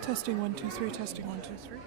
Testing 1 2 3. Testing 1 2 3.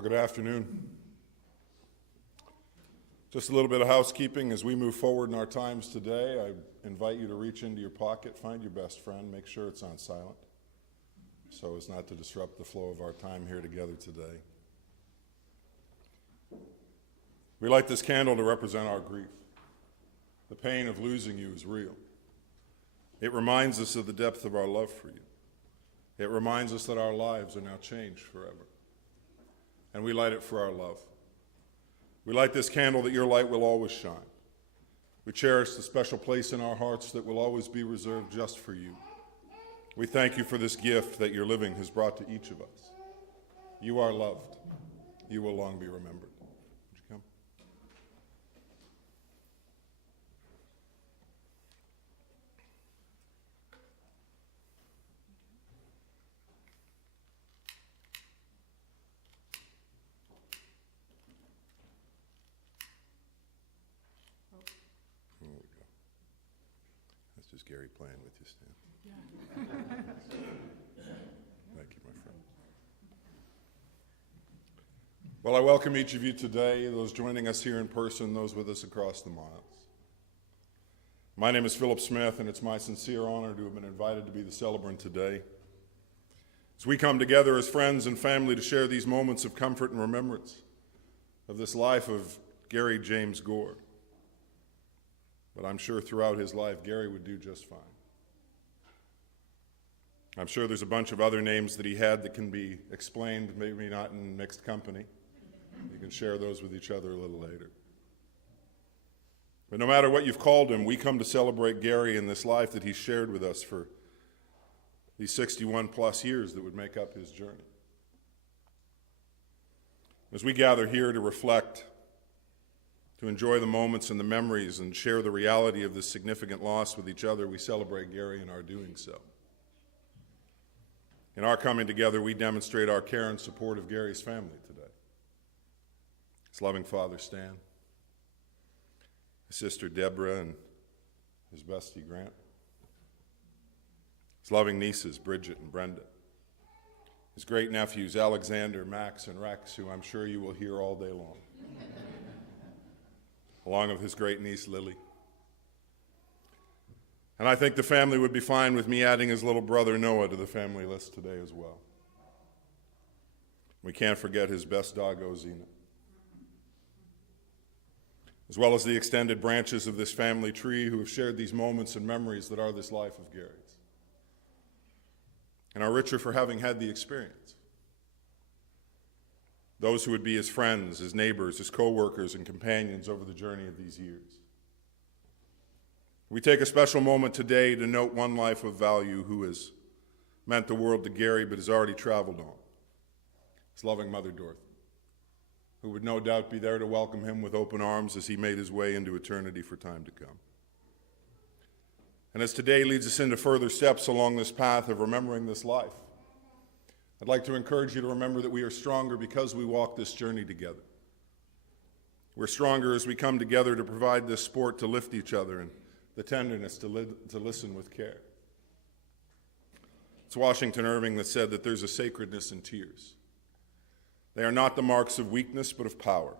Well, good afternoon. Just a little bit of housekeeping as we move forward in our times today. I invite you to reach into your pocket, find your best friend, make sure it's on silent so as not to disrupt the flow of our time here together today. We light this candle to represent our grief. The pain of losing you is real. It reminds us of the depth of our love for you. It reminds us that our lives are now changed forever. And we light it for our love. We light this candle that your light will always shine. We cherish the special place in our hearts that will always be reserved just for you. We thank you for this gift that your living has brought to each of us. You are loved. You will long be remembered. Would you come? There we go. That's just Gary playing with you, Stan. Thank you, my friend. Well, I welcome each of you today, those joining us here in person, those with us across the miles. My name is Philip Smith, and it's my sincere honor to have been invited to be the celebrant today. As we come together as friends and family to share these moments of comfort and remembrance of this life of Garry James Gore. But I'm sure throughout his life, Garry would do just fine. I'm sure there's a bunch of other names that he had that can be explained, maybe not in mixed company. You can share those with each other a little later. But no matter what you've called him, we come to celebrate Garry and this life that he shared with us for these 61 plus years that would make up his journey. As we gather here to reflect, to enjoy the moments and the memories and share the reality of this significant loss with each other, we celebrate Garry in our doing so. In our coming together, we demonstrate our care and support of Garry's family today. His loving father, Stan, his sister, Deborah, and his bestie, Grant. His loving nieces, Bridget and Brenda. His great nephews, Alexander, Max, and Rex, who I'm sure you will hear all day long. Along with his great niece, Lily. And I think the family would be fine with me adding his little brother Noah to the family list today as well. We can't forget his best doggo, Zena. As well as the extended branches of this family tree who have shared these moments and memories that are this life of Garry's. And are richer for having had the experience. Those who would be his friends, his neighbors, his co-workers, and companions over the journey of these years. We take a special moment today to note one life of value who has meant the world to Garry but has already traveled on. His loving mother, Dorothy, who would no doubt be there to welcome him with open arms as he made his way into eternity for time to come. And as today leads us into further steps along this path of remembering this life, I'd like to encourage you to remember that we are stronger because we walk this journey together. We're stronger as we come together to provide this support to lift each other and the tenderness to listen with care. It's Washington Irving that said that there's a sacredness in tears. They are not the marks of weakness, but of power.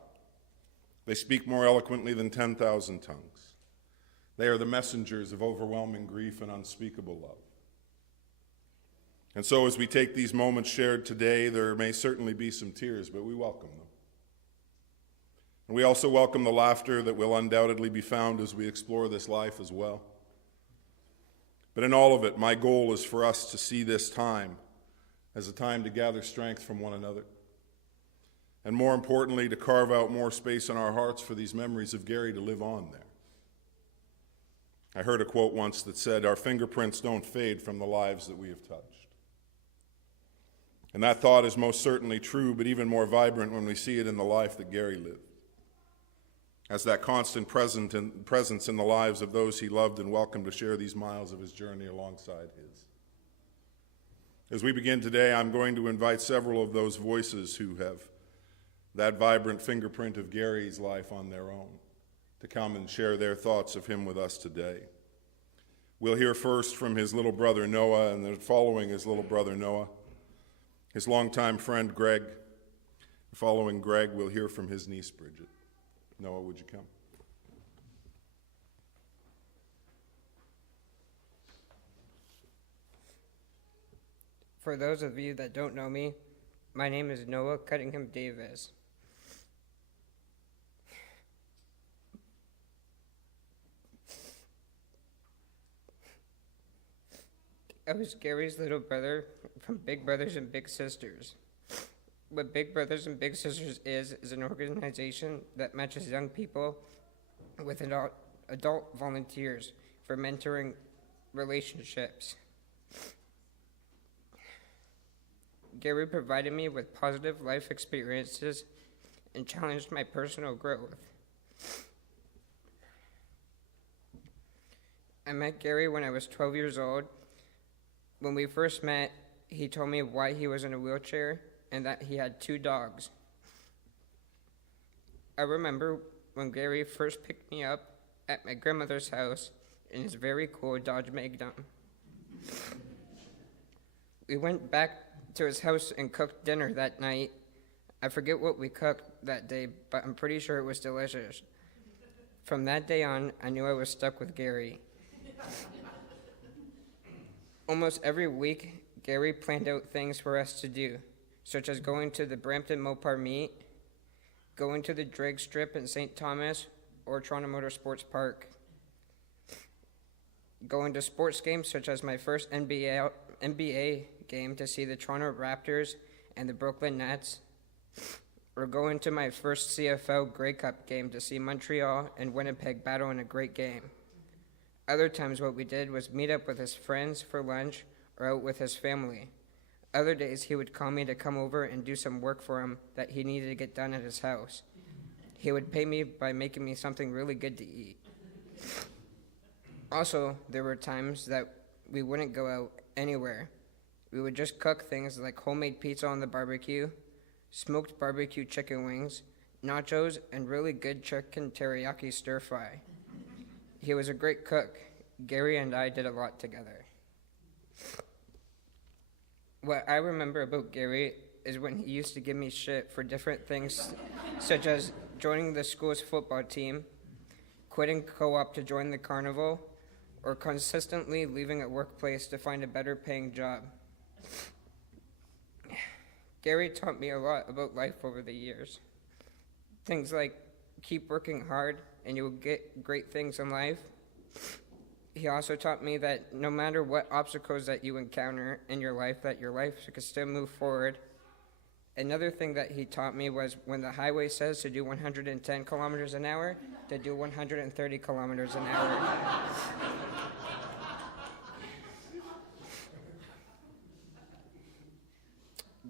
They speak more eloquently than 10,000 tongues. They are the messengers of overwhelming grief and unspeakable love. And so as we take these moments shared today, there may certainly be some tears, but we welcome them. And we also welcome the laughter that will undoubtedly be found as we explore this life as well. But in all of it, my goal is for us to see this time as a time to gather strength from one another. And more importantly, to carve out more space in our hearts for these memories of Garry to live on there. I heard a quote once that said, "Our fingerprints don't fade from the lives that we have touched." And that thought is most certainly true, but even more vibrant when we see it in the life that Garry lived. As that constant presence in the lives of those he loved and welcomed to share these miles of his journey alongside his. As we begin today, I'm going to invite several of those voices who have that vibrant fingerprint of Garry's life on their own to come and share their thoughts of him with us today. We'll hear first from his little brother Noah, and then following his little brother Noah, his longtime friend Greg, Following Greg, we'll hear from his niece, Bridget. Noah, would you come? For those of you that don't know me, my name is Noah Cunningham Davis. I was Gary's little brother from Big Brothers and Big Sisters. What Big Brothers and Big Sisters is an organization that matches young people with adult volunteers for mentoring relationships. Gary provided me with positive life experiences and challenged my personal growth. I met Gary when I was 12 years old. When we first met, he told me why he was in a wheelchair and that he had 2 dogs. I remember when Gary first picked me up at my grandmother's house in his very cool Dodge Magnum. We went back to his house and cooked dinner that night. I forget what we cooked that day, but I'm pretty sure it was delicious. From that day on, I knew I was stuck with Gary. Almost every week, Gary planned out things for us to do, such as going to the Brampton Mopar meet, going to the drag strip in St. Thomas or Toronto Motorsports Park, going to sports games such as my first NBA game to see the Toronto Raptors and the Brooklyn Nets, or going to my first CFL Grey Cup game to see Montreal and Winnipeg battle in a great game. Other times what we did was meet up with his friends for lunch or out with his family. Other days he would call me to come over and do some work for him that he needed to get done at his house. He would pay me by making me something really good to eat. Also, there were times that we wouldn't go out anywhere. We would just cook things like homemade pizza on the barbecue, smoked barbecue chicken wings, nachos, and really good chicken teriyaki stir fry. He was a great cook. Gary and I did a lot together. What I remember about Gary is when he used to give me shit for different things, such as joining the school's football team, quitting co-op to join the carnival, or consistently leaving a workplace to find a better paying job. Gary taught me a lot about life over the years. Things like keep working hard and you will get great things in life. He also taught me that no matter what obstacles that you encounter in your life, that your life can still move forward. Another thing that he taught me was when the highway says to do 110 kilometers an hour, to do 130 kilometers an hour.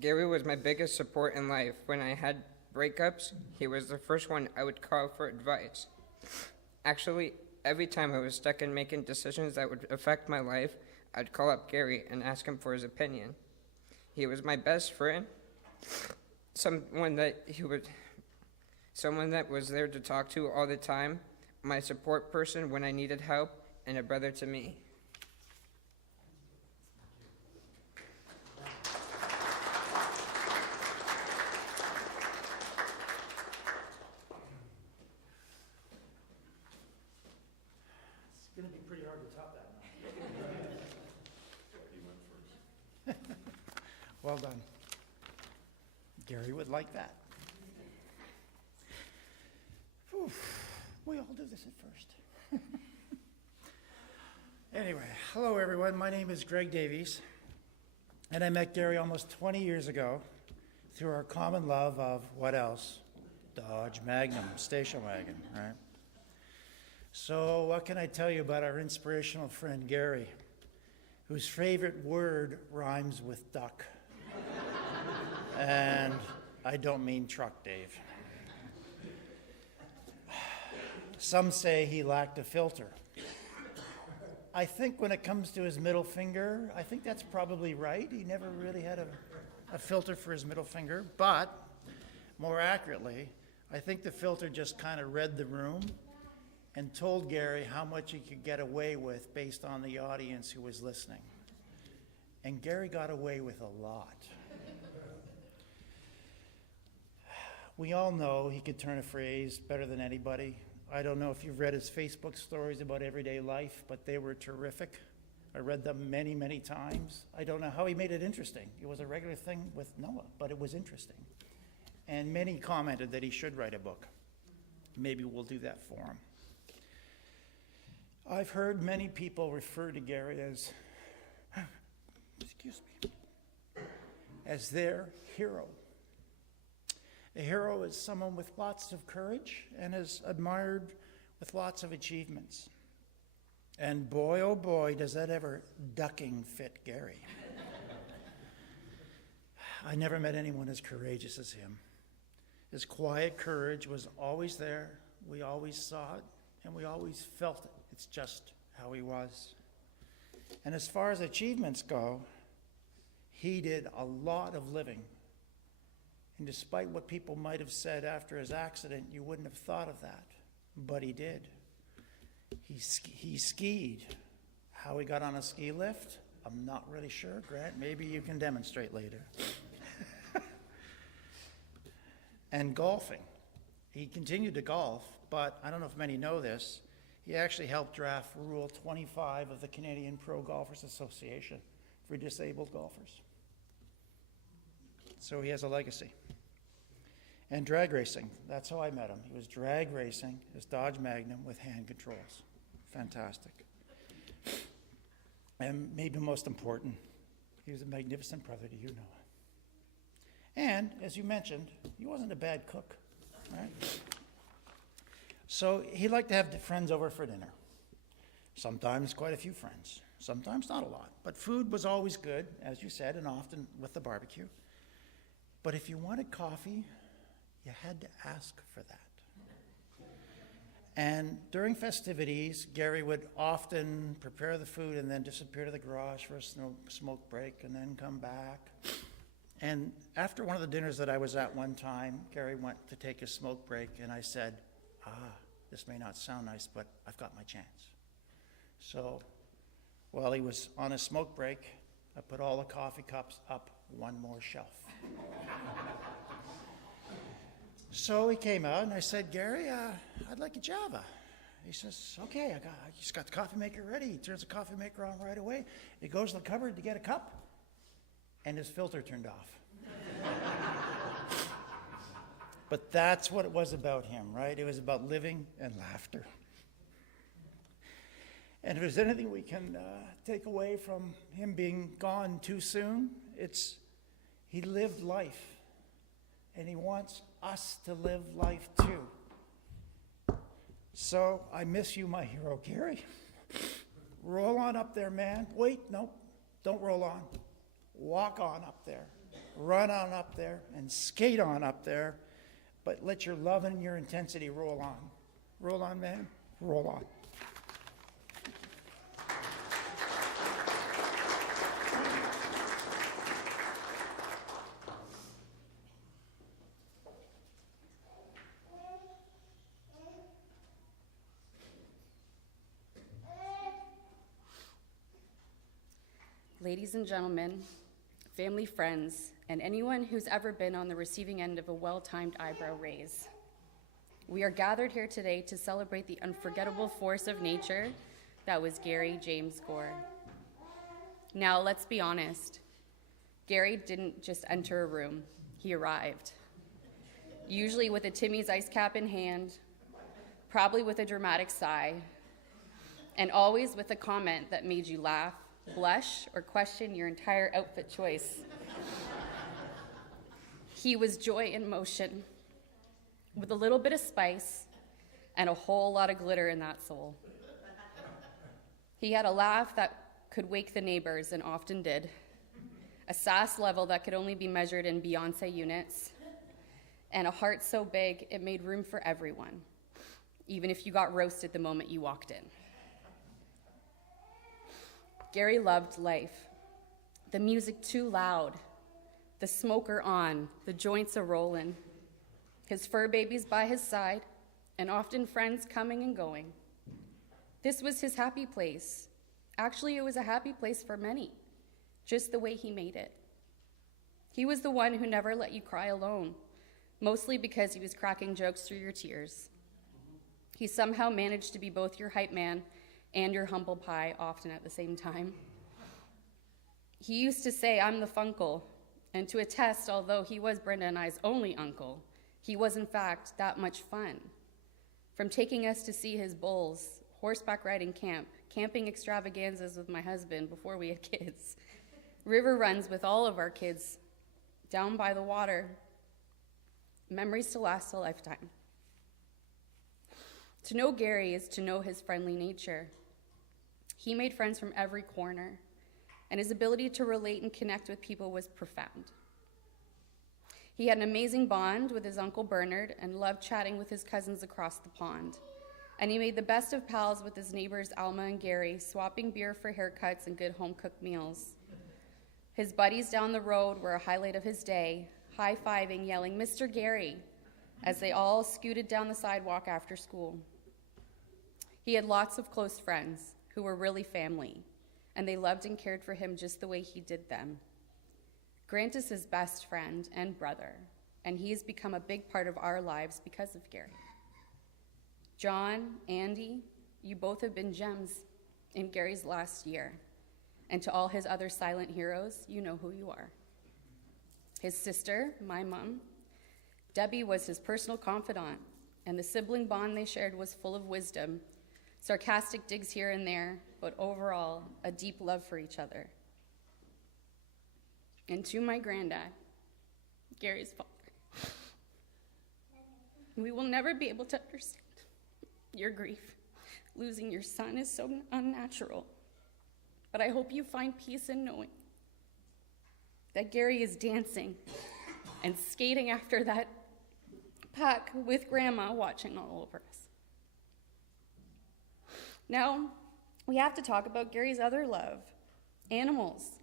Gary was my biggest support in life. When I had breakups, he was the first one I would call for advice. Actually, every time I was stuck in making decisions that would affect my life, I'd call up Gary and ask him for his opinion. He was my best friend, someone that was there to talk to all the time, my support person when I needed help, and a brother to me. It's going to be pretty hard to top that now. Well done. Gary would like that. Whew. We all do this at first. Anyway, hello everyone. My name is Greg Davies, and I met Gary almost 20 years ago through our common love of what else? Dodge Magnum station wagon, right? So what can I tell you about our inspirational friend Gary, whose favorite word rhymes with duck? And I don't mean truck, Dave. Some say he lacked a filter. I think when it comes to his middle finger, I think that's probably right. He never really had a filter for his middle finger, but more accurately, I think the filter just kind of read the room and told Gary how much he could get away with based on the audience who was listening. And Gary got away with a lot. We all know he could turn a phrase better than anybody. I don't know if you've read his Facebook stories about everyday life, but they were terrific. I read them many, many times. I don't know how he made it interesting. It was a regular thing with Noah, but it was interesting. And many commented that he should write a book. Maybe we'll do that for him. I've heard many people refer to Garry as, as their hero. A hero is someone with lots of courage and is admired with lots of achievements. And boy, oh boy, does that ever ducking fit Garry. I never met anyone as courageous as him. His quiet courage was always there. We always saw it, and we always felt it. It's just how he was. And as far as achievements go, he did a lot of living. And despite what people might have said after his accident, you wouldn't have thought of that. But he did. He skied. How he got on a ski lift, I'm not really sure. Grant, maybe you can demonstrate later. And golfing. He continued to golf, but I don't know if many know this. He actually helped draft Rule 25 of the Canadian Pro Golfers Association for disabled golfers. So he has a legacy. And drag racing. That's how I met him. He was drag racing his Dodge Magnum with hand controls. Fantastic. And maybe most important, he was a magnificent brother to you, Noah. And, as you mentioned, he wasn't a bad cook, right? So he liked to have friends over for dinner. Sometimes quite a few friends. Sometimes not a lot. But food was always good, as you said, and often with the barbecue. But if you wanted coffee, you had to ask for that. And during festivities, Garry would often prepare the food and then disappear to the garage for a smoke break and then come back. And after one of the dinners that I was at one time, Garry went to take a smoke break, and I said, this may not sound nice, but I've got my chance. So while he was on a smoke break, I put all the coffee cups up one more shelf. So he came out, and I said, Garry, I'd like a Java. He says, okay, I just got the coffee maker ready. He turns the coffee maker on right away. He goes to the cupboard to get a cup, and his filter turned off. But that's what it was about him, right? It was about living and laughter. And if there's anything we can take away from him being gone too soon, it's he lived life, and he wants us to live life too. So I miss you, my hero, Garry. Roll on up there, man. Wait, no, don't roll on. Walk on up there. Run on up there and skate on up there, but let your love and your intensity roll on. Roll on, man. Roll on. Ladies and gentlemen, family, friends, and anyone who's ever been on the receiving end of a well-timed eyebrow raise. We are gathered here today to celebrate the unforgettable force of nature that was Garry James Gore. Now, let's be honest. Garry didn't just enter a room, he arrived. Usually with a Timmy's ice cap in hand, probably with a dramatic sigh, and always with a comment that made you laugh, blush, or question your entire outfit choice. He was joy in motion, with a little bit of spice and a whole lot of glitter in that soul. He had a laugh that could wake the neighbors, and often did, a sass level that could only be measured in Beyonce units, and a heart so big it made room for everyone, even if you got roasted the moment you walked in. Garry loved life. The music too loud, the smoker on, the joints a-rollin', his fur babies by his side, and often friends coming and going. This was his happy place. Actually, it was a happy place for many, just the way he made it. He was the one who never let you cry alone, mostly because he was cracking jokes through your tears. He somehow managed to be both your hype man and your humble pie, often at the same time. He used to say, "I'm the funkle," and to attest, although he was Brenda and I's only uncle, he was in fact that much fun. From taking us to see his bulls, horseback riding camp, camping extravaganzas with my husband before we had kids, river runs with all of our kids, down by the water, memories to last a lifetime. To know Garry is to know his friendly nature. He made friends from every corner, and his ability to relate and connect with people was profound. He had an amazing bond with his Uncle Bernard and loved chatting with his cousins across the pond. And he made the best of pals with his neighbors Alma and Garry, swapping beer for haircuts and good home-cooked meals. His buddies down the road were a highlight of his day, high-fiving, yelling, "Mr. Garry," as they all scooted down the sidewalk after school. He had lots of close friends who were really family, and they loved and cared for him just the way he did them. Grant is his best friend and brother, and he has become a big part of our lives because of Garry. John, Andy, you both have been gems in Gary's last year, and to all his other silent heroes, you know who you are. His sister, my mom, Debbie, was his personal confidant, and the sibling bond they shared was full of wisdom, sarcastic digs here and there, but overall, a deep love for each other. And to my granddad, Gary's father, we will never be able to understand your grief. Losing your son is so unnatural, but I hope you find peace in knowing that Garry is dancing and skating after that pack with Grandma watching all over us. Now, we have to talk about Gary's other love, animals.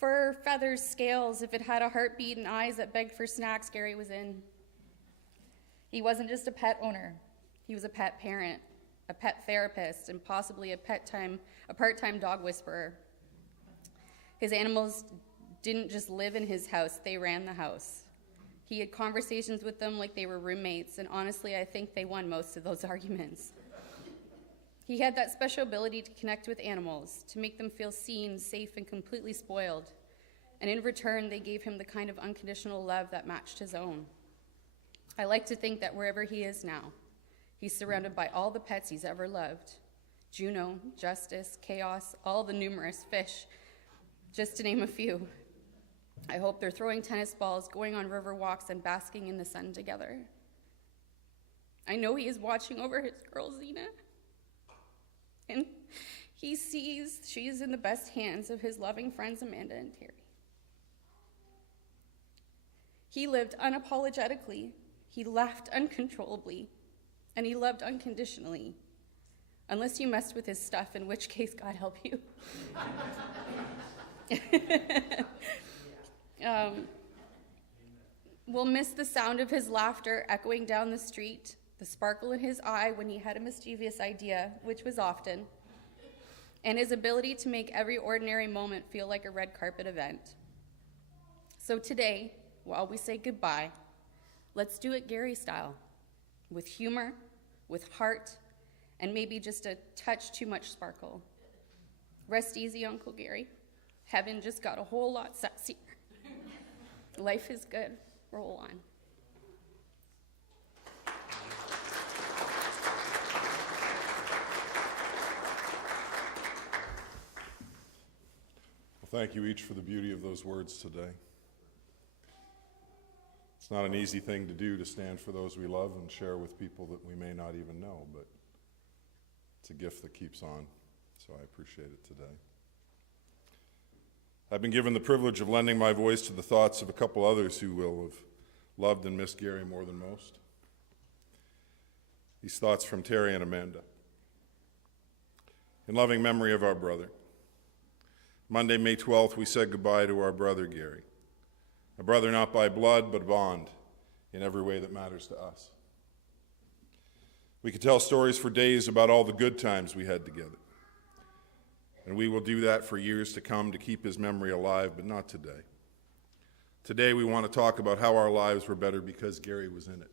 Fur, feathers, scales, if it had a heartbeat and eyes that begged for snacks, Garry was in. He wasn't just a pet owner. He was a pet parent, a pet therapist, and possibly a part-time dog whisperer. His animals didn't just live in his house, they ran the house. He had conversations with them like they were roommates, and honestly, I think they won most of those arguments. He had that special ability to connect with animals, to make them feel seen, safe, and completely spoiled. And in return, they gave him the kind of unconditional love that matched his own. I like to think that wherever he is now, he's surrounded by all the pets he's ever loved. Juno, Justice, Chaos, all the numerous fish, just to name a few. I hope they're throwing tennis balls, going on river walks, and basking in the sun together. I know he is watching over his girl, Zena. And he sees she is in the best hands of his loving friends, Amanda and Terry. He lived unapologetically, he laughed uncontrollably, and he loved unconditionally. Unless you messed with his stuff, in which case, God help you. We'll miss the sound of his laughter echoing down the street, the sparkle in his eye when he had a mischievous idea, which was often, and his ability to make every ordinary moment feel like a red carpet event. So today, while we say goodbye, let's do it Garry style, with humor, with heart, and maybe just a touch too much sparkle. Rest easy, Uncle Garry. Heaven just got a whole lot sassier. Life is good. Roll on. Well, thank you each for the beauty of those words today. It's not an easy thing to do, to stand for those we love and share with people that we may not even know, but it's a gift that keeps on, so I appreciate it today. I've been given the privilege of lending my voice to the thoughts of a couple others who will have loved and missed Garry more than most. These thoughts from Terry and Amanda. In loving memory of our brother, Monday, May 12th, we said goodbye to our brother Garry, a brother not by blood, but bond in every way that matters to us. We could tell stories for days about all the good times we had together. And we will do that for years to come to keep his memory alive, but not today. Today we want to talk about how our lives were better because Garry was in it.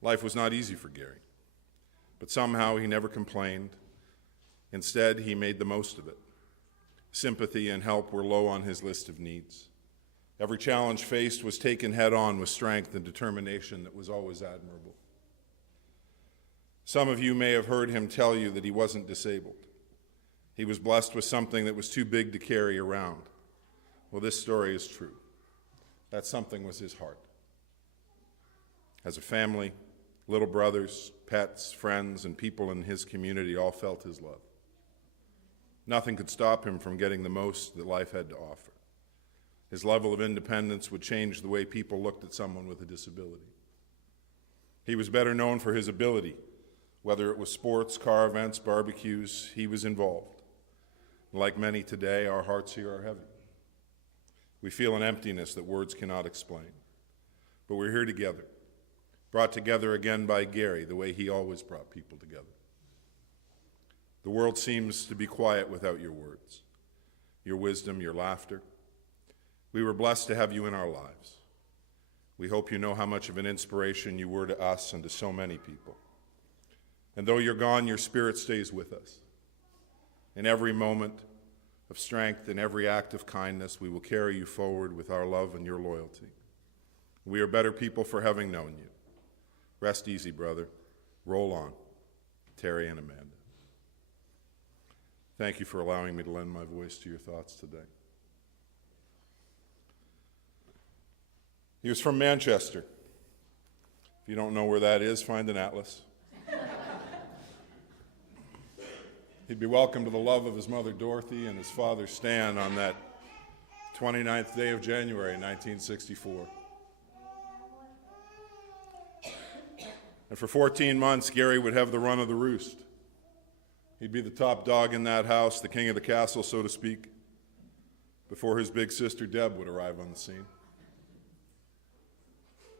Life was not easy for Garry, but somehow he never complained. Instead, he made the most of it. Sympathy and help were low on his list of needs. Every challenge faced was taken head-on with strength and determination that was always admirable. Some of you may have heard him tell you that he wasn't disabled. He was blessed with something that was too big to carry around. Well, this story is true. That something was his heart. As a family, little brothers, pets, friends, and people in his community all felt his love. Nothing could stop him from getting the most that life had to offer. His level of independence would change the way people looked at someone with a disability. He was better known for his ability. Whether it was sports, car events, barbecues, he was involved. Like many today, our hearts here are heavy. We feel an emptiness that words cannot explain. But we're here together, brought together again by Garry, the way he always brought people together. The world seems to be quiet without your words, your wisdom, your laughter. We were blessed to have you in our lives. We hope you know how much of an inspiration you were to us and to so many people. And though you're gone, your spirit stays with us. In every moment of strength, in every act of kindness, we will carry you forward with our love and your loyalty. We are better people for having known you. Rest easy, brother. Roll on. Terry and Amanda. Thank you for allowing me to lend my voice to your thoughts today. He was from Manchester. If you don't know where that is, find an atlas. He'd be welcomed to the love of his mother Dorothy and his father Stan on that 29th day of January, 1964. And for 14 months, Garry would have the run of the roost. He'd be the top dog in that house, the king of the castle, so to speak, before his big sister Deb would arrive on the scene.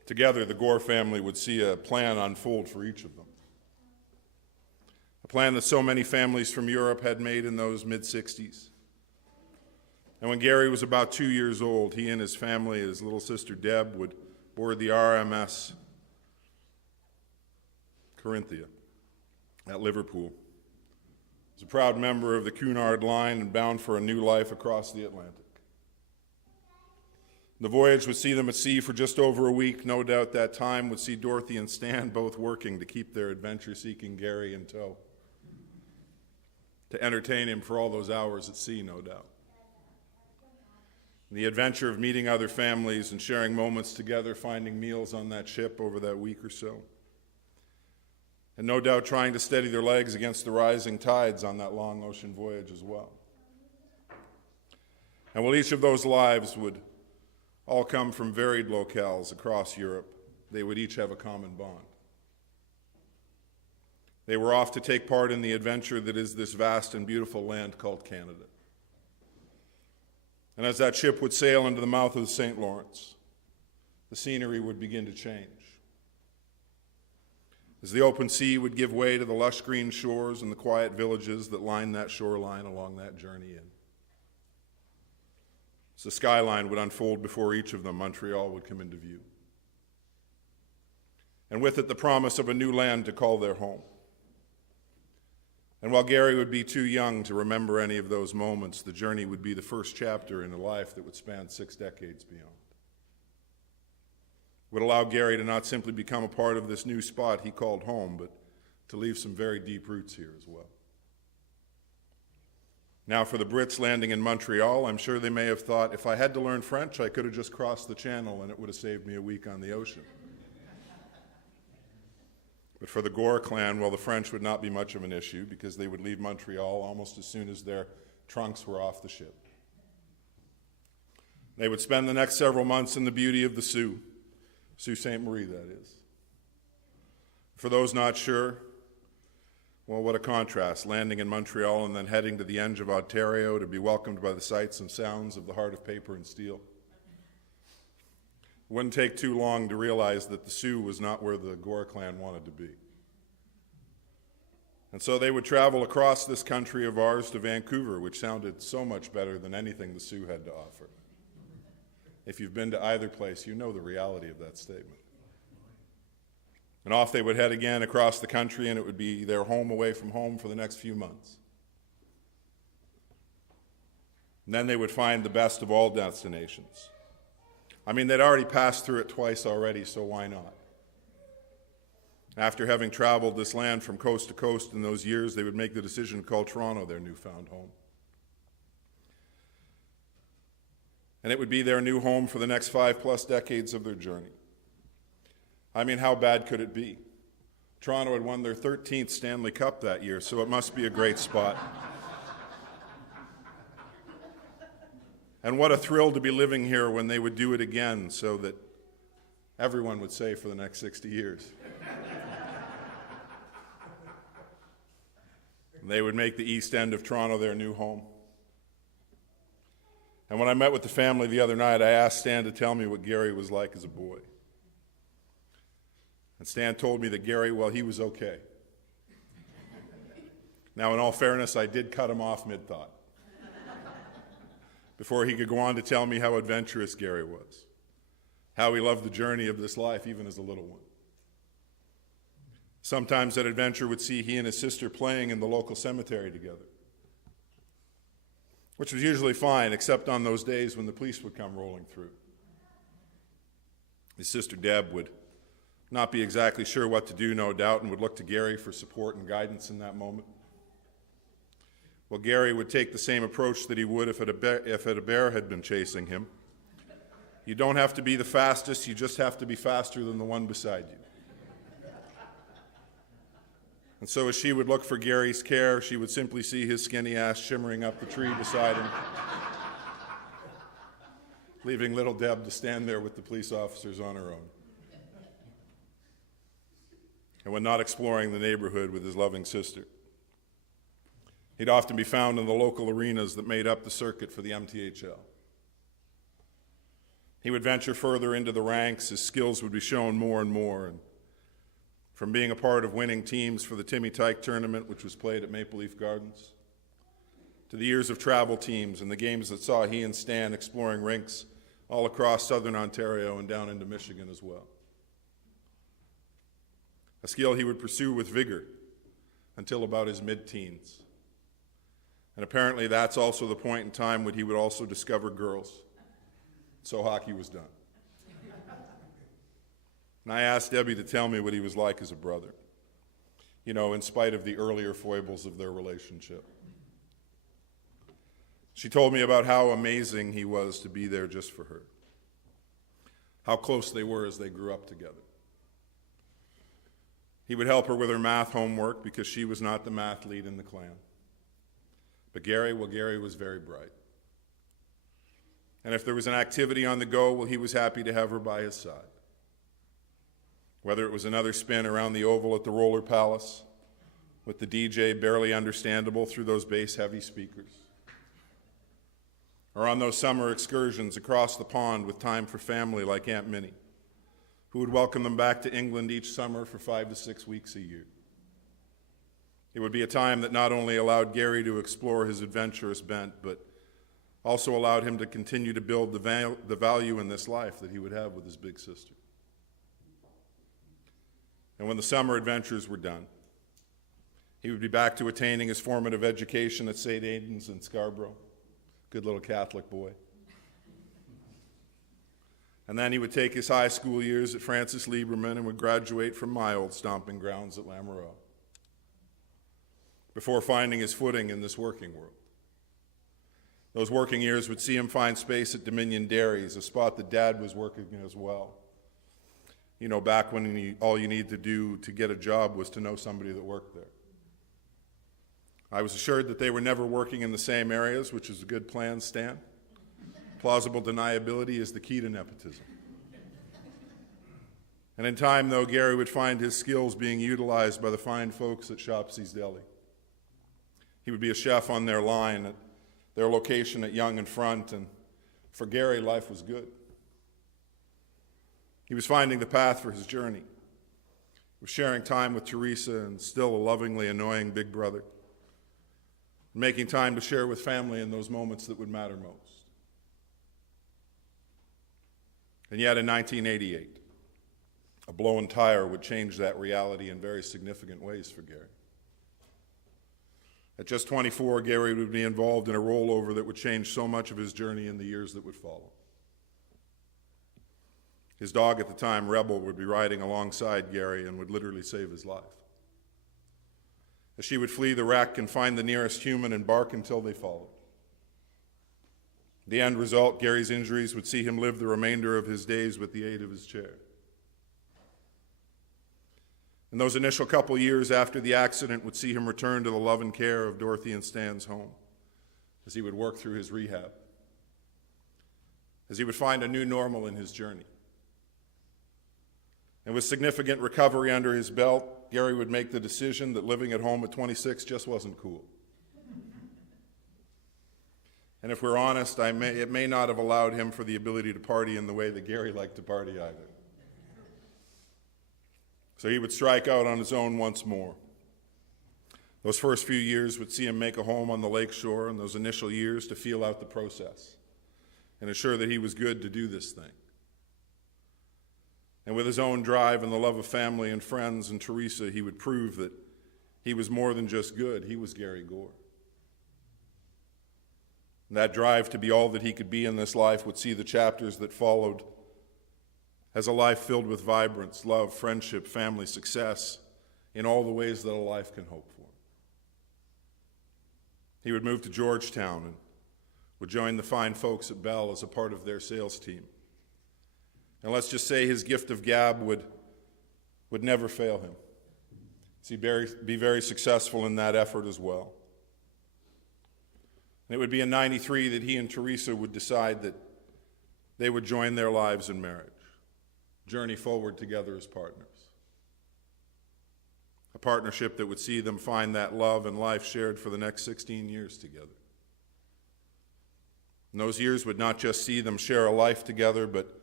Together, the Gore family would see a plan unfold for each of them. A plan that so many families from Europe had made in those mid-60s. And when Garry was about 2 years old, he and his family, his little sister Deb, would board the RMS Corinthia at Liverpool. As a proud member of the Cunard Line and bound for a new life across the Atlantic. The voyage would see them at sea for just over a week. No doubt that time would see Dorothy and Stan both working to keep their adventure-seeking Garry in tow. To entertain him for all those hours at sea, no doubt. The adventure of meeting other families and sharing moments together, finding meals on that ship over that week or so. And no doubt trying to steady their legs against the rising tides on that long ocean voyage as well. And while each of those lives would all come from varied locales across Europe, they would each have a common bond. They were off to take part in the adventure that is this vast and beautiful land called Canada. And as that ship would sail into the mouth of the St. Lawrence, the scenery would begin to change. As the open sea would give way to the lush green shores and the quiet villages that lined that shoreline along that journey in. As the skyline would unfold before each of them, Montreal would come into view. And with it, the promise of a new land to call their home. And while Garry would be too young to remember any of those moments, the journey would be the first chapter in a life that would span 6 decades beyond. It would allow Garry to not simply become a part of this new spot he called home, but to leave some very deep roots here as well. Now, for the Brits landing in Montreal, I'm sure they may have thought, if I had to learn French, I could have just crossed the channel and it would have saved me a week on the ocean. But for the Gore clan, well, the French would not be much of an issue because they would leave Montreal almost as soon as their trunks were off the ship. They would spend the next several months in the beauty of the Sault Ste. Marie, that is. For those not sure, well, what a contrast, landing in Montreal and then heading to the edge of Ontario to be welcomed by the sights and sounds of the heart of paper and steel. It wouldn't take too long to realize that the Sault was not where the Gore clan wanted to be. And so they would travel across this country of ours to Vancouver, which sounded so much better than anything the Sault had to offer. If you've been to either place, you know the reality of that statement. And off they would head again across the country, and it would be their home away from home for the next few months. And then they would find the best of all destinations. I mean, they'd already passed through it twice already, so why not? After having traveled this land from coast to coast in those years, they would make the decision to call Toronto their newfound home. And it would be their new home for the next 5+ decades of their journey. I mean, how bad could it be? Toronto had won their 13th Stanley Cup that year, so it must be a great spot. And what a thrill to be living here when they would do it again, so that everyone would say for the next 60 years. And they would make the East End of Toronto their new home. And when I met with the family the other night, I asked Stan to tell me what Garry was like as a boy. And Stan told me that Garry, well, he was okay. Now, in all fairness, I did cut him off mid-thought before he could go on to tell me how adventurous Garry was, how he loved the journey of this life, even as a little one. Sometimes that adventure would see he and his sister playing in the local cemetery together, which was usually fine, except on those days when the police would come rolling through. His sister Deb would not be exactly sure what to do, no doubt, and would look to Garry for support and guidance in that moment. Well, Garry would take the same approach that he would if a bear had been chasing him. You don't have to be the fastest, you just have to be faster than the one beside you. And so as she would look for Garry's care, she would simply see his skinny ass shimmering up the tree beside him, leaving little Deb to stand there with the police officers on her own. And when not exploring the neighborhood with his loving sister, he'd often be found in the local arenas that made up the circuit for the MTHL. He would venture further into the ranks, his skills would be shown more and more, and from being a part of winning teams for the Timmy Tyke tournament, which was played at Maple Leaf Gardens, to the years of travel teams and the games that saw he and Stan exploring rinks all across southern Ontario and down into Michigan as well. A skill he would pursue with vigor until about his mid-teens. And apparently that's also the point in time when he would also discover girls. So hockey was done. And I asked Debbie to tell me what he was like as a brother, you know, in spite of the earlier foibles of their relationship. She told me about how amazing he was to be there just for her, how close they were as they grew up together. He would help her with her math homework because she was not the math lead in the clan. But Garry, well, Garry was very bright. And if there was an activity on the go, well, he was happy to have her by his side. Whether it was another spin around the oval at the Roller Palace, with the DJ barely understandable through those bass-heavy speakers, or on those summer excursions across the pond with time for family like Aunt Minnie, who would welcome them back to England each summer for 5 to 6 weeks a year. It would be a time that not only allowed Garry to explore his adventurous bent, but also allowed him to continue to build the value in this life that he would have with his big sister. And when the summer adventures were done, he would be back to attaining his formative education at St. Aidan's in Scarborough. Good little Catholic boy. And then he would take his high school years at Francis Lieberman and would graduate from my old stomping grounds at Lamoureux, before finding his footing in this working world. Those working years would see him find space at Dominion Dairies, a spot that Dad was working in as well. You know, back when all you needed to do to get a job was to know somebody that worked there. I was assured that they were never working in the same areas, which is a good plan, Stan. Plausible deniability is the key to nepotism. And in time, though, Garry would find his skills being utilized by the fine folks at Shopsy's Deli. He would be a chef on their line at their location at Yonge and Front, and for Garry, life was good. He was finding the path for his journey. He was sharing time with Teresa and still a lovingly annoying big brother, making time to share with family in those moments that would matter most. And yet in 1988, a blown tire would change that reality in very significant ways for Garry. At just 24, Garry would be involved in a rollover that would change so much of his journey in the years that would follow. His dog at the time, Rebel, would be riding alongside Garry and would literally save his life. As she would flee the wreck and find the nearest human and bark until they followed. The end result, Garry's injuries would see him live the remainder of his days with the aid of his chair. And those initial couple years after the accident would see him return to the love and care of Dorothy and Stan's home as he would work through his rehab, as he would find a new normal in his journey. And with significant recovery under his belt, Garry would make the decision that living at home at 26 just wasn't cool. And if we're honest, it may not have allowed him for the ability to party in the way that Garry liked to party either. So he would strike out on his own once more. Those first few years would see him make a home on the lake shore, and those initial years to feel out the process and ensure that he was good to do this thing. And with his own drive and the love of family and friends and Teresa, he would prove that he was more than just good. He was Garry Gore. And that drive to be all that he could be in this life would see the chapters that followed as a life filled with vibrance, love, friendship, family, success, in all the ways that a life can hope for. He would move to Georgetown and would join the fine folks at Bell as a part of their sales team. And let's just say his gift of gab would never fail him. He'd be very successful in that effort as well. And it would be in '93 that he and Teresa would decide that they would join their lives in marriage, journey forward together as partners. A partnership that would see them find that love and life shared for the next 16 years together. And those years would not just see them share a life together, but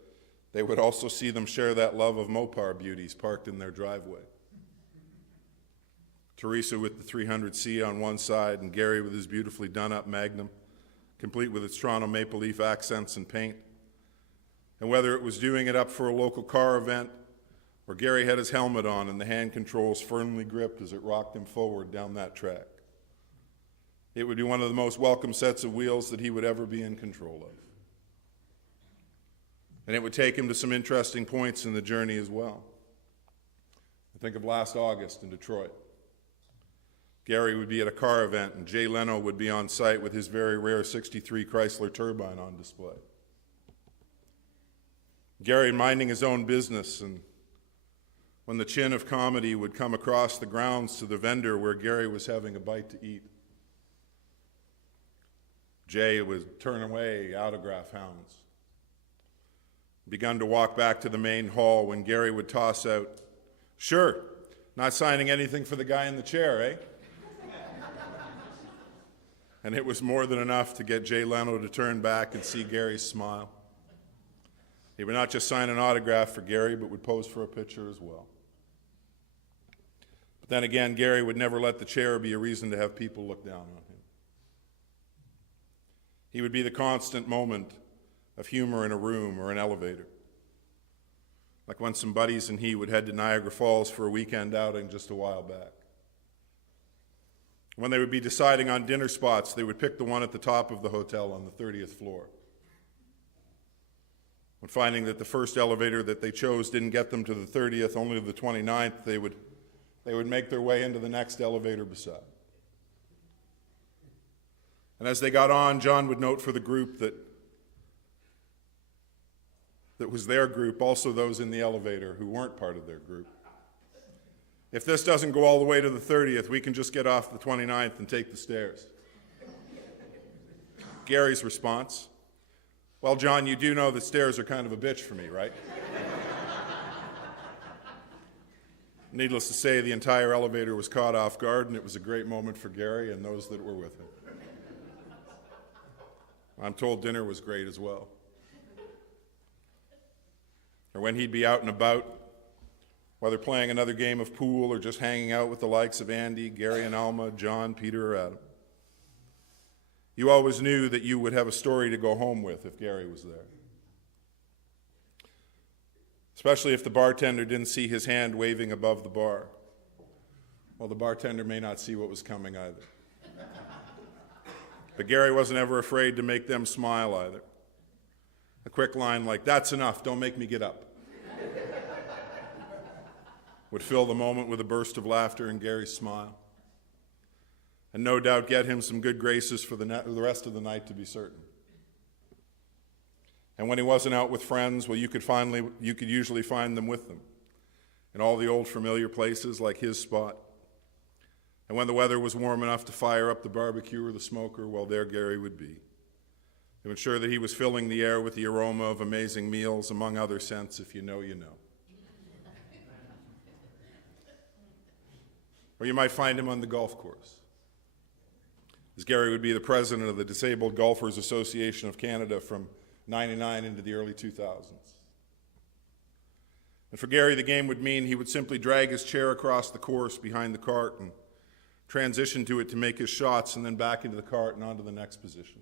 they would also see them share that love of Mopar beauties parked in their driveway. Teresa with the 300C on one side and Garry with his beautifully done-up Magnum, complete with its Toronto maple leaf accents and paint. And whether it was doing it up for a local car event or Garry had his helmet on and the hand controls firmly gripped as it rocked him forward down that track, it would be one of the most welcome sets of wheels that he would ever be in control of. And it would take him to some interesting points in the journey as well. I think of last August in Detroit. Garry would be at a car event and Jay Leno would be on site with his very rare 63 Chrysler Turbine on display. Garry minding his own business, and when the chin of comedy would come across the grounds to the vendor where Garry was having a bite to eat, Jay would turn away autograph hounds. Begun to walk back to the main hall when Garry would toss out, "Sure, not signing anything for the guy in the chair, eh?" And it was more than enough to get Jay Leno to turn back and see Garry's smile. He would not just sign an autograph for Garry, but would pose for a picture as well. But then again, Garry would never let the chair be a reason to have people look down on him. He would be the constant moment of humor in a room or an elevator. Like when some buddies and he would head to Niagara Falls for a weekend outing just a while back. When they would be deciding on dinner spots, they would pick the one at the top of the hotel on the 30th floor. When finding that the first elevator that they chose didn't get them to the 30th, only to the 29th, they would make their way into the next elevator beside. And as they got on, John would note for the group that was their group, also those in the elevator who weren't part of their group. If this doesn't go all the way to the 30th, we can just get off the 29th and take the stairs. Garry's response, "Well, John, you do know that stairs are kind of a bitch for me, right?" Needless to say, the entire elevator was caught off guard, and it was a great moment for Garry and those that were with him. I'm told dinner was great as well. Or when he'd be out and about, whether playing another game of pool or just hanging out with the likes of Andy, Garry and Alma, John, Peter, or Adam. You always knew that you would have a story to go home with if Garry was there. especially if the bartender didn't see his hand waving above the bar. Well, the bartender may not see what was coming either. But Garry wasn't ever afraid to make them smile either. A quick line like, "That's enough, don't make me get up," would fill the moment with a burst of laughter and Garry's smile, and no doubt get him some good graces for the rest of the night, to be certain. And when he wasn't out with friends, well, you could usually find them with them in all the old familiar places like his spot. And when the weather was warm enough to fire up the barbecue or the smoker, well, there Garry would be, to ensure that he was filling the air with the aroma of amazing meals, among other scents. If you know, you know. Or you might find him on the golf course, as Garry would be the president of the Disabled Golfers Association of Canada from '99 into the early 2000s. And for Garry, the game would mean he would simply drag his chair across the course behind the cart and transition to it to make his shots, and then back into the cart and on to the next position.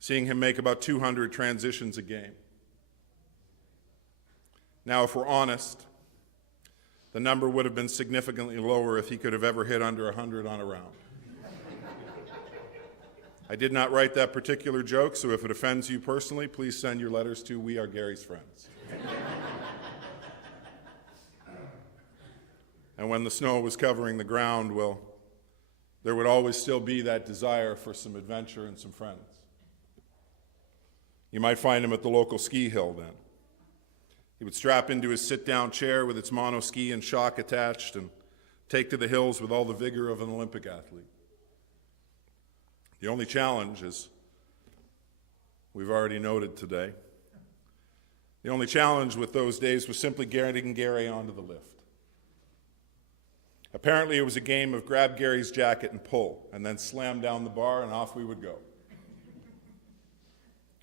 Seeing him make about 200 transitions a game. Now, if we're honest, the number would have been significantly lower if he could have ever hit under 100 on a round. I did not write that particular joke, so if it offends you personally, please send your letters to We Are Garry's Friends. And when the snow was covering the ground, well, there would always still be that desire for some adventure and some friends. You might find him at the local ski hill then. He would strap into his sit-down chair with its mono-ski and shock attached and take to the hills with all the vigor of an Olympic athlete. The only challenge, as we've already noted today, the only challenge with those days was simply getting Garry onto the lift. Apparently, it was a game of grab Garry's jacket and pull, and then slam down the bar, and off we would go.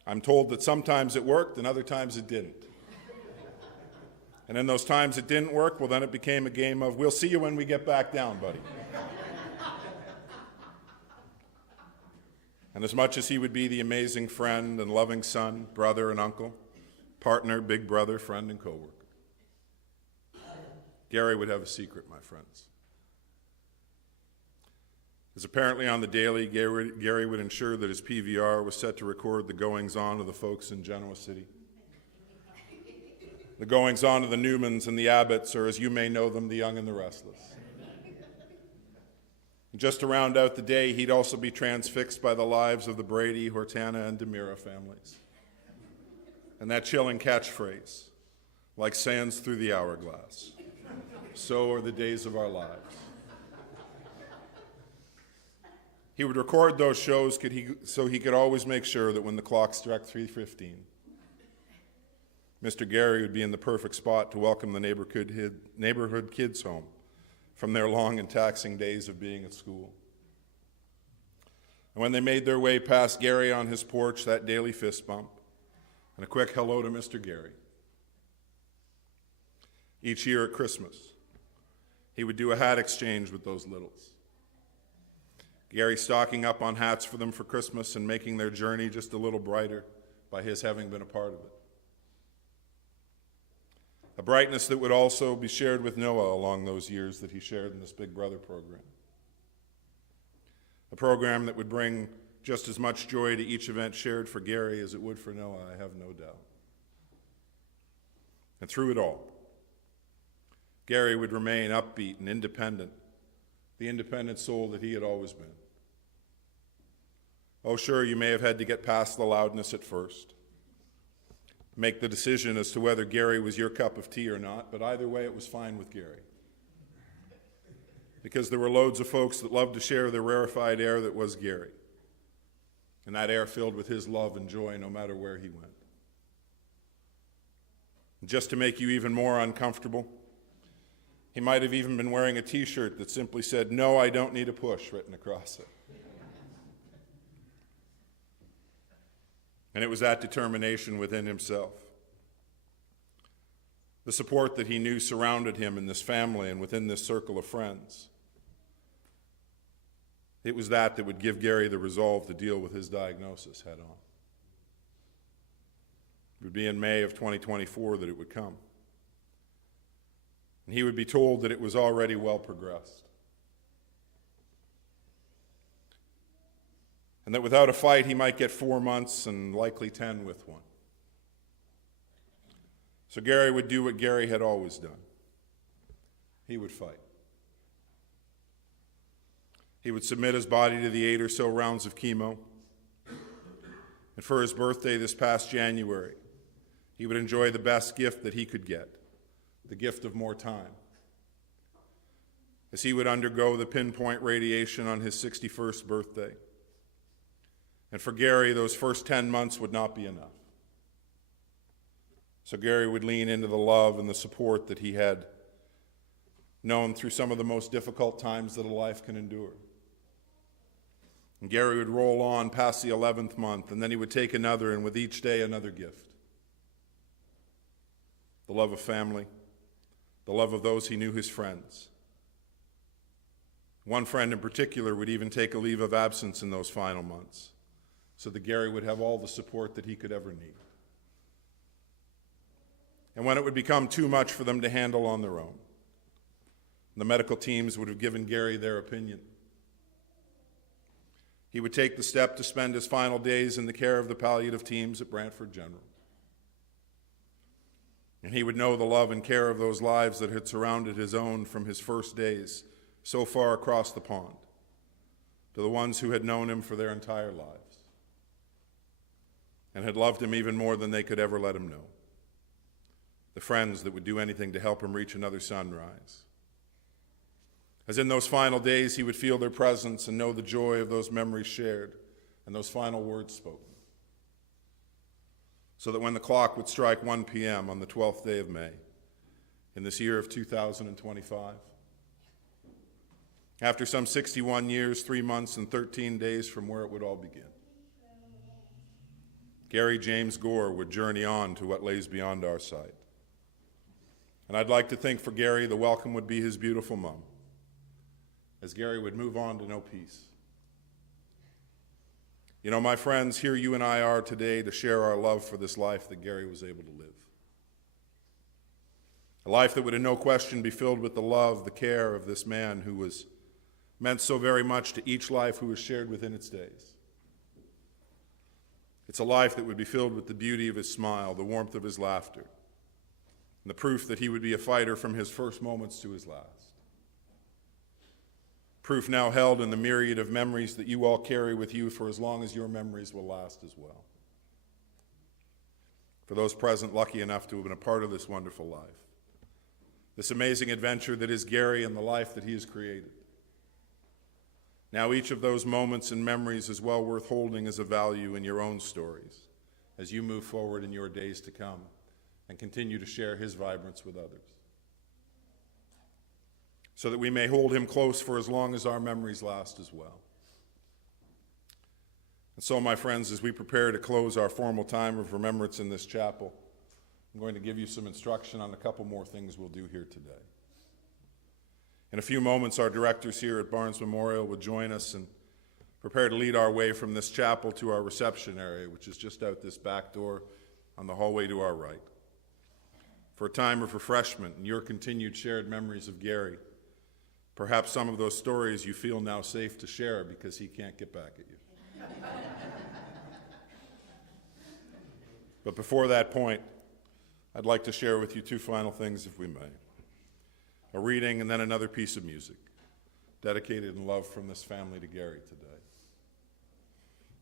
I'm told that sometimes it worked and other times it didn't. And in those times it didn't work, well, then it became a game of, "We'll see you when we get back down, buddy." And as much as he would be the amazing friend and loving son, brother and uncle, partner, big brother, friend, and coworker, Garry would have a secret, my friends. As apparently on the daily, Garry would ensure that his PVR was set to record the goings-on of the folks in Genoa City. The goings-on of the Newmans and the Abbotts, or as you may know them, the Young and the Restless. And just to round out the day, he'd also be transfixed by the lives of the Brady, Hortana, and DeMira families. And that chilling catchphrase, like sands through the hourglass, so are the days of our lives. He would record those shows so he could always make sure that when the clock struck 3:15, Mr. Garry would be in the perfect spot to welcome the neighborhood kids home from their long and taxing days of being at school. And when they made their way past Garry on his porch, that daily fist bump and a quick hello to Mr. Garry. Each year at Christmas, he would do a hat exchange with those littles. Garry stocking up on hats for them for Christmas and making their journey just a little brighter by his having been a part of it. A brightness that would also be shared with Noah along those years that he shared in this Big Brother program. A program that would bring just as much joy to each event shared for Garry as it would for Noah, I have no doubt. And through it all, Garry would remain upbeat and independent, the independent soul that he had always been. Oh, sure, you may have had to get past the loudness at first, make the decision as to whether Garry was your cup of tea or not, but either way, it was fine with Garry. Because there were loads of folks that loved to share the rarefied air that was Garry, and that air filled with his love and joy no matter where he went. And just to make you even more uncomfortable, he might have even been wearing a t-shirt that simply said, "No, I don't need a push," written across it. And it was that determination within himself, the support that he knew surrounded him in this family and within this circle of friends. It was that would give Garry the resolve to deal with his diagnosis head on. It would be in May of 2024 that it would come. And he would be told that it was already well progressed. And that without a fight, he might get 4 months and likely 10 with one. So Garry would do what Garry had always done. He would fight. He would submit his body to the 8 or so rounds of chemo. And for his birthday this past January, he would enjoy the best gift that he could get, the gift of more time. As he would undergo the pinpoint radiation on his 61st birthday. And for Garry, those first 10 months would not be enough. So Garry would lean into the love and the support that he had known through some of the most difficult times that a life can endure. And Garry would roll on past the 11th month, and then he would take another, and with each day, another gift. The love of family, the love of those he knew, his friends. One friend in particular would even take a leave of absence in those final months, so that Garry would have all the support that he could ever need. And when it would become too much for them to handle on their own, the medical teams would have given Garry their opinion. He would take the step to spend his final days in the care of the palliative teams at Brantford General. And he would know the love and care of those lives that had surrounded his own from his first days so far across the pond to the ones who had known him for their entire lives and had loved him even more than they could ever let him know. The friends that would do anything to help him reach another sunrise. As in those final days, he would feel their presence and know the joy of those memories shared and those final words spoken. So that when the clock would strike 1 p.m. on the 12th day of May, in this year of 2025, after some 61 years, 3 months, and 13 days from where it would all begin, Garry James Gore would journey on to what lays beyond our sight. And I'd like to think for Garry, the welcome would be his beautiful mom, as Garry would move on to know peace. You know, my friends, here you and I are today to share our love for this life that Garry was able to live. A life that would in no question be filled with the love, the care of this man who was meant so very much to each life who was shared within its days. It's a life that would be filled with the beauty of his smile, the warmth of his laughter, and the proof that he would be a fighter from his first moments to his last. Proof now held in the myriad of memories that you all carry with you for as long as your memories will last as well. For those present lucky enough to have been a part of this wonderful life, this amazing adventure that is Garry and the life that he has created. Now each of those moments and memories is well worth holding as a value in your own stories as you move forward in your days to come and continue to share his vibrance with others. So that we may hold him close for as long as our memories last as well. And so, my friends, as we prepare to close our formal time of remembrance in this chapel, I'm going to give you some instruction on a couple more things we'll do here today. In a few moments, our directors here at Barnes Memorial will join us and prepare to lead our way from this chapel to our reception area, which is just out this back door on the hallway to our right, for a time of refreshment and your continued shared memories of Garry. Perhaps some of those stories you feel now safe to share because he can't get back at you. But before that point, I'd like to share with you two final things, if we may. A reading and then another piece of music, dedicated in love from this family to Garry today.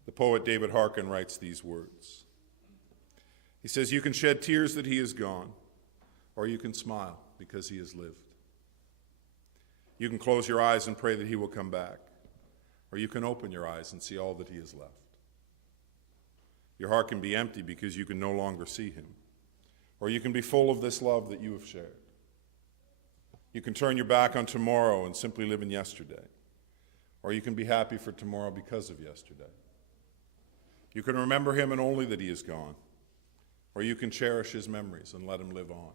The poet David Harkin writes these words. He says, "You can shed tears that he is gone, or you can smile because he has lived. You can close your eyes and pray that he will come back, or you can open your eyes and see all that he has left. Your heart can be empty because you can no longer see him, or you can be full of this love that you have shared. You can turn your back on tomorrow and simply live in yesterday, or you can be happy for tomorrow because of yesterday. You can remember him and only that he is gone, or you can cherish his memories and let him live on.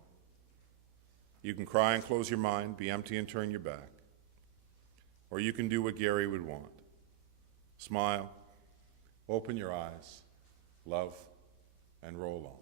You can cry and close your mind, be empty and turn your back. Or you can do what Garry would want. Smile, open your eyes, love, and roll on."